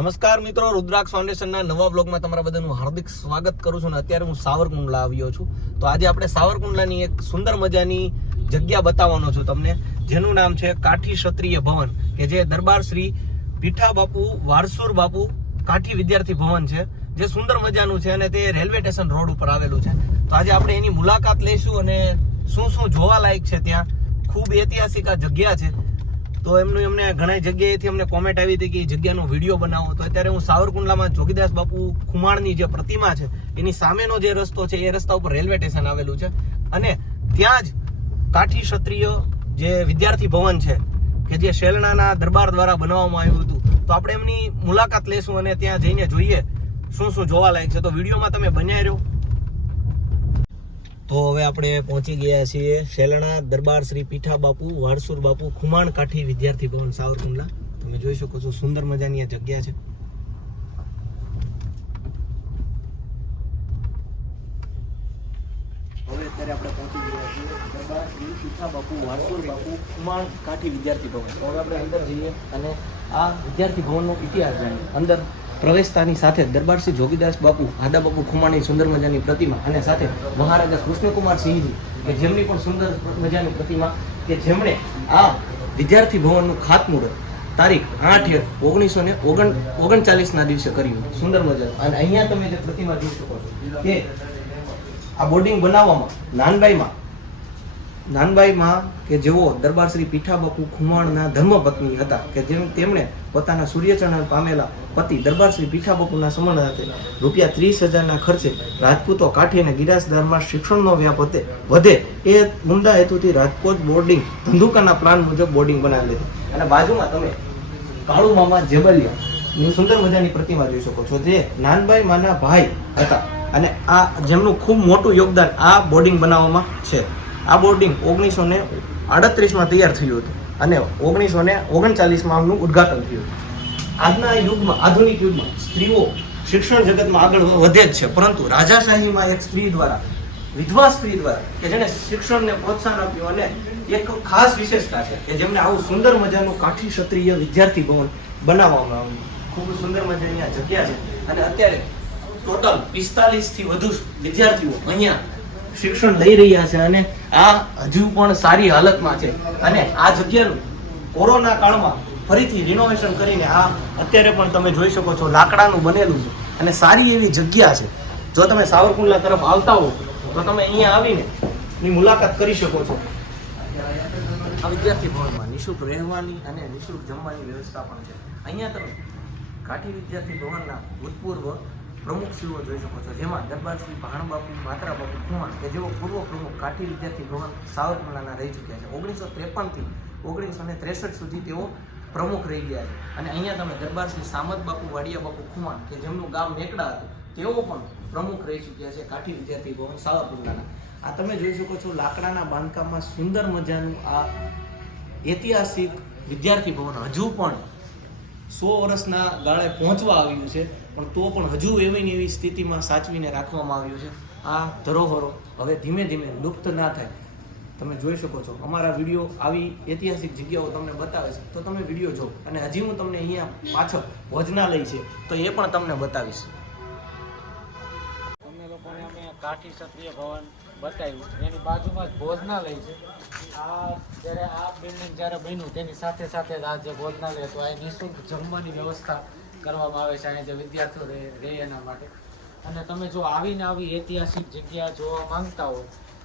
નમસ્કાર મિત્રો, રુદ્રાક્ષ ફાઉન્ડેશનના નવા બ્લોગમાં તમારા બધાનું હાર્દિક સ્વાગત કરું છું. અને અત્યારે હું સાવરકુંડલા આવ્યો છું. તો આજે આપણે સાવરકુંડલાની એક સુંદર મજાની જગ્યા બતાવવાનો છું તમને, જેનું નામ છે કાઠી ક્ષત્રિય ભવન, કે જે દરબાર શ્રી પીઠા બાપુ વારસુર બાપુ કાઠી વિદ્યાર્થી ભવન છે, જે સુંદર મજાનું છે અને તે રેલવે સ્ટેશન રોડ ઉપર આવેલું છે. તો આજે આપણે એની મુલાકાત લઈશું અને શું શું જોવાલાયક છે ત્યાં. ખૂબ ઐતિહાસિક આ જગ્યા છે. તો એમને ઘણી જગ્યાએથી અમને કોમેન્ટ આવી હતી કે એ જગ્યાનો વિડીયો બનાવો. તો અત્યારે હું સાવરકુંડલામાં જોગીદાસ બાપુ ખુમાણની જે પ્રતિમા છે એની સામેનો જે રસ્તો છે એ રસ્તા ઉપર રેલવે સ્ટેશન આવેલું છે, અને ત્યાં જ કાઠી ક્ષત્રિય જે વિદ્યાર્થી ભવન છે કે જે શેલણાના દરબાર દ્વારા બનાવવામાં આવ્યું હતું. તો આપણે એમની મુલાકાત લેશું અને ત્યાં જઈને જોઈએ શું શું જોવાલાયક છે. તો વિડીયોમાં તમે બન્યા રહ્યો. તો હવે આપણે પહોંચી ગયા છીએ શેલણા દરબાર શ્રી પીઠા બાપુ વારસુર બાપુ ખુમાણ કાઠી વિદ્યાર્થી ભવન સાવરકુંડલા. તમે જોઈ શકો છો સુંદર મજાની આ જગ્યા છે. હવે અત્યારે આપણે પહોંચી ગયા છીએ દરબાર શ્રી પીઠા બાપુ વારસુર બાપુ ખુમાણ કાઠી વિદ્યાર્થી ભવન. તો હવે આપણે અંદર જઈએ અને આ વિદ્યાર્થી ભવનનો ઇતિહાસ જાણીએ. અંદર પ્રવેશતાની સાથે દરબાર શ્રી જોગીદાસ બાપુ આદા બાપુ ખુમાણની સુંદર મજાની પ્રતિમા અને સાથે મહારાજા કૃષ્ણકુમાર સિંહજી કે જેમની પણ સુંદર મજાની પ્રતિમા, કે જેમણે આ વિદ્યાર્થી ભવનનું ખાતમુહૂર્ત તારીખ 8/1939 દિવસે કર્યું. સુંદર મજાનું. અને અહીંયા તમે જે પ્રતિમા જોઈ શકો છો કે આ બોર્ડિંગ બનાવવામાં નાનબાઈમાં કે જેઓ દરબાર શ્રી પીઠા બાપુ ખુમાણના ધર્મપત્ની હતા, કે તેમણે પોતાના સૂર્યચરણ પામેલા પતિ દરબાર શ્રી પીઠા બાપુના સમરણ સાથે રૂપિયા 30,000ના ખર્ચે રાજપૂતો કાઠી અને ગિરાસદારમાં શિક્ષણનો વ્યાપ વધે એ ઉમદા હેતુથી રાજકોટ બોર્ડિંગ ધંધુકાના પ્લાન મુજબ બોર્ડિંગ બનાવેલી હતી. અને બાજુમાં તમે કાળુ મામા જેબલિયાની સુંદર મજાની પ્રતિમા જોઈ શકો છો, જે નાનબાઈ માના ભાઈ હતા અને આ જેમનું ખૂબ મોટું યોગદાન આ બોર્ડિંગ બનાવવામાં છે. આ બોર્ડિંગ 1938માં તૈયાર થયું હતું અને 1939માં આમનું ઉદ્ઘાટન થયું. આજના યુગમાં, આધુનિક યુગમાં સ્ત્રીઓ શિક્ષણ જગતમાં આગળ વધે જ છે, પરંતુ રાજાશાહીમાં એક સ્ત્રી દ્વારા, વિધવા સ્ત્રી દ્વારા, કે જેને શિક્ષણને પ્રોત્સાહન આપ્યું અને એક ખાસ વિશેષતા છે કે જેમને આવું સુંદર મજાનું કાઠી ક્ષત્રિય વિદ્યાર્થી ભવન બનાવવામાં આવ્યું. ખૂબ સુંદર મજાની આ જગ્યા છે અને અત્યારે ટોટલ 45 થી વધુ વિદ્યાર્થીઓ અહીંયા શિક્ષણ લઈ રહ્યા છે અને આ હજુ પણ સારી હાલતમાં છે. અને આ જગ્યાનું કોરોના કાળમાં ફરીથી રિનોવેશન કરીને આ અત્યારે પણ તમે જોઈ શકો છો લાકડાનું બનેલું છે અને સારી એવી જગ્યા છે. જો તમે સાવરકુંડલા તરફ આવતા હો તો તમે અહીંયા આવીને ની મુલાકાત કરી શકો છો. આ વિદ્યાર્થી ભવનમાં નિઃશુલ્ક રહેવાની અને નિઃશુલ્ક જમવાની વ્યવસ્થા પણ છે. અહીંયા તમે કાઠી વિદ્યાર્થી ભવનના ભૂતપૂર્વ પ્રમુખશ્રીઓ જોઈ શકો છો, જેમાં દરબાર શ્રી ભાણબાપુ માત્રા બાપુ ખુમાણ, કે જેઓ પૂર્વ પ્રમુખ કાઠી વિદ્યાર્થી ભવન સાવરકુંડલાના રહી ચૂક્યા છે. 1953 થી 1963 સુધી તેઓ પ્રમુખ રહી ગયા છે. અને અહીંયા તમે દરબાર શ્રી સામત બાપુ વાડિયા બાપુ ખુમાણ, કે જેમનું ગામ મેકડા હતું, તેઓ પણ પ્રમુખ રહી ચૂક્યા છે કાઠી વિદ્યાર્થી ભવન સાવરકુંડલાના. આ તમે જોઈ શકો છો લાકડાના બાંધકામમાં સુંદર મજાનું આ ઐતિહાસિક વિદ્યાર્થી ભવન હજુ પણ 100 વર્ષના ગાળે પહોંચવા આવ્યું છે, પણ તો પણ હજુ એવી ને એવી સ્થિતિમાં સાચવીને રાખવામાં આવ્યું છે. આ ધરોહરો હવે ધીમે ધીમે લુપ્ત ના થાય. તમે જોઈ શકો છો અમારા વિડીયો આવી ઐતિહાસિક જગ્યાઓ તમને બતાવે છે, તો તમે વિડીયો જો. અને હજી હું તમને અહીંયા પાછળ ભોજનાલય છે તો એ પણ તમને બતાવીશ. તમને લોકોને અમે કાઠી ક્ષત્રિય ભવન બતાવ્યું, એની બાજુમાં જ ભોજનાલય છે. આ બિલ્ડિંગ જ્યારે બન્યું તેની સાથે સાથે જ આ જે ભોજનાલય હતું, આ નિઃશુલ્ક જમવાની વ્યવસ્થા કરવામાં આવે છે અહીંયા જે વિદ્યાર્થીઓ રહે એના માટે. અને તમે જો આવીને આવી ઐતિહાસિક જગ્યા જોવા માંગતા હો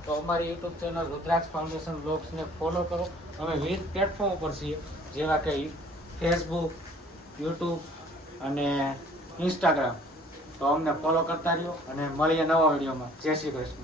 તો અમારી યુટ્યુબ ચેનલ રુદ્રાક્ષ ફાઉન્ડેશન બ્લોગ્સને ફોલો કરો. અમે વિવિધ પ્લેટફોર્મ ઉપર છીએ, જેવા કે ફેસબુક, યુટ્યુબ અને ઇન્સ્ટાગ્રામ. તો અમને ફોલો કરતા રહ્યો અને મળીએ નવા વિડીયોમાં. જય શ્રી કૃષ્ણ.